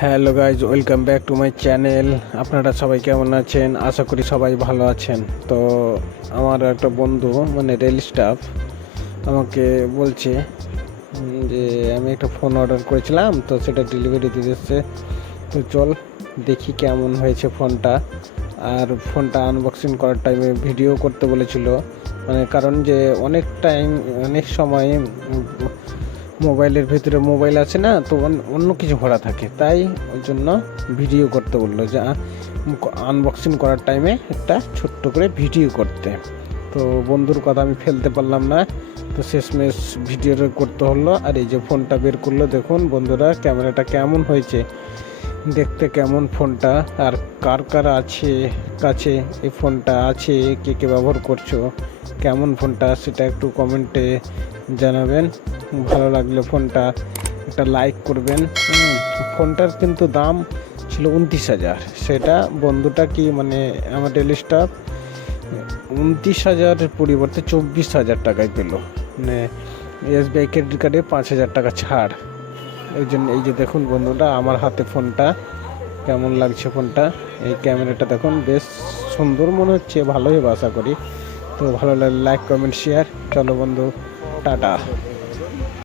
Hello guys, welcome back to my channel. আপনারা সবাই কেমন আছেন? আশা করি সবাই ভালো আছেন। তো আমার একটা বন্ধু মানে রেল স্টাফ আমাকে বলছে যে আমি একটা ফোন অর্ডার করেছিলাম, তো সেটা ডেলিভারি দিয়ে দিচ্ছে। তো চল দেখি কেমন হয়েছে ফোনটা। আর ফোনটা আনবক্সিং করার টাইমে ভিডিও করতে বলেছিল, মানে কারণ যে অনেক সময় মোবাইলের ভিতরে মোবাইল আছে না, তো অন্য কিছু ভরা থাকে, তাই ওই জন্য ভিডিও করতে বললো যে আনবক্সিং করার টাইমে একটা ছোট্ট করে ভিডিও করতে। তো বন্ধুর কথা আমি ফেলতে পারলাম না, তো শেষমেশ ভিডিওটা করতে হলো। আর এই যে ফোনটা বের করলো, দেখুন বন্ধুরা ক্যামেরাটা কেমন হয়েছে, দেখতে কেমন ফোনটা, আর কার কার আছে কাছে এই ফোনটা আছে, কে কে ব্যবহার করছো, কেমন ফোনটা সেটা একটু কমেন্টে জানাবেন। ভালো লাগলে ফোনটা একটা লাইক করবেন। ফোনটার কিন্তু দাম ছিল 29,000, সেটা বন্ধুটা কি মানে আমার ডেলি স্টাফ 29,000-এর পরিবর্তে 24,000 টাকায় পেল, মানে SBI ক্রেডিট কার্ডে 5,000 টাকা ছাড়। এই জন্য এই যে দেখুন বন্ধুটা আমার হাতে ফোনটা, কেমন লাগছে ফোনটা, এই ক্যামেরাটা দেখুন বেশ সুন্দর মনে হচ্ছে, ভালোই আশা করি। তো ভালো লাগলে লাইক কমেন্ট শেয়ার। চলো বন্ধু, টাটা।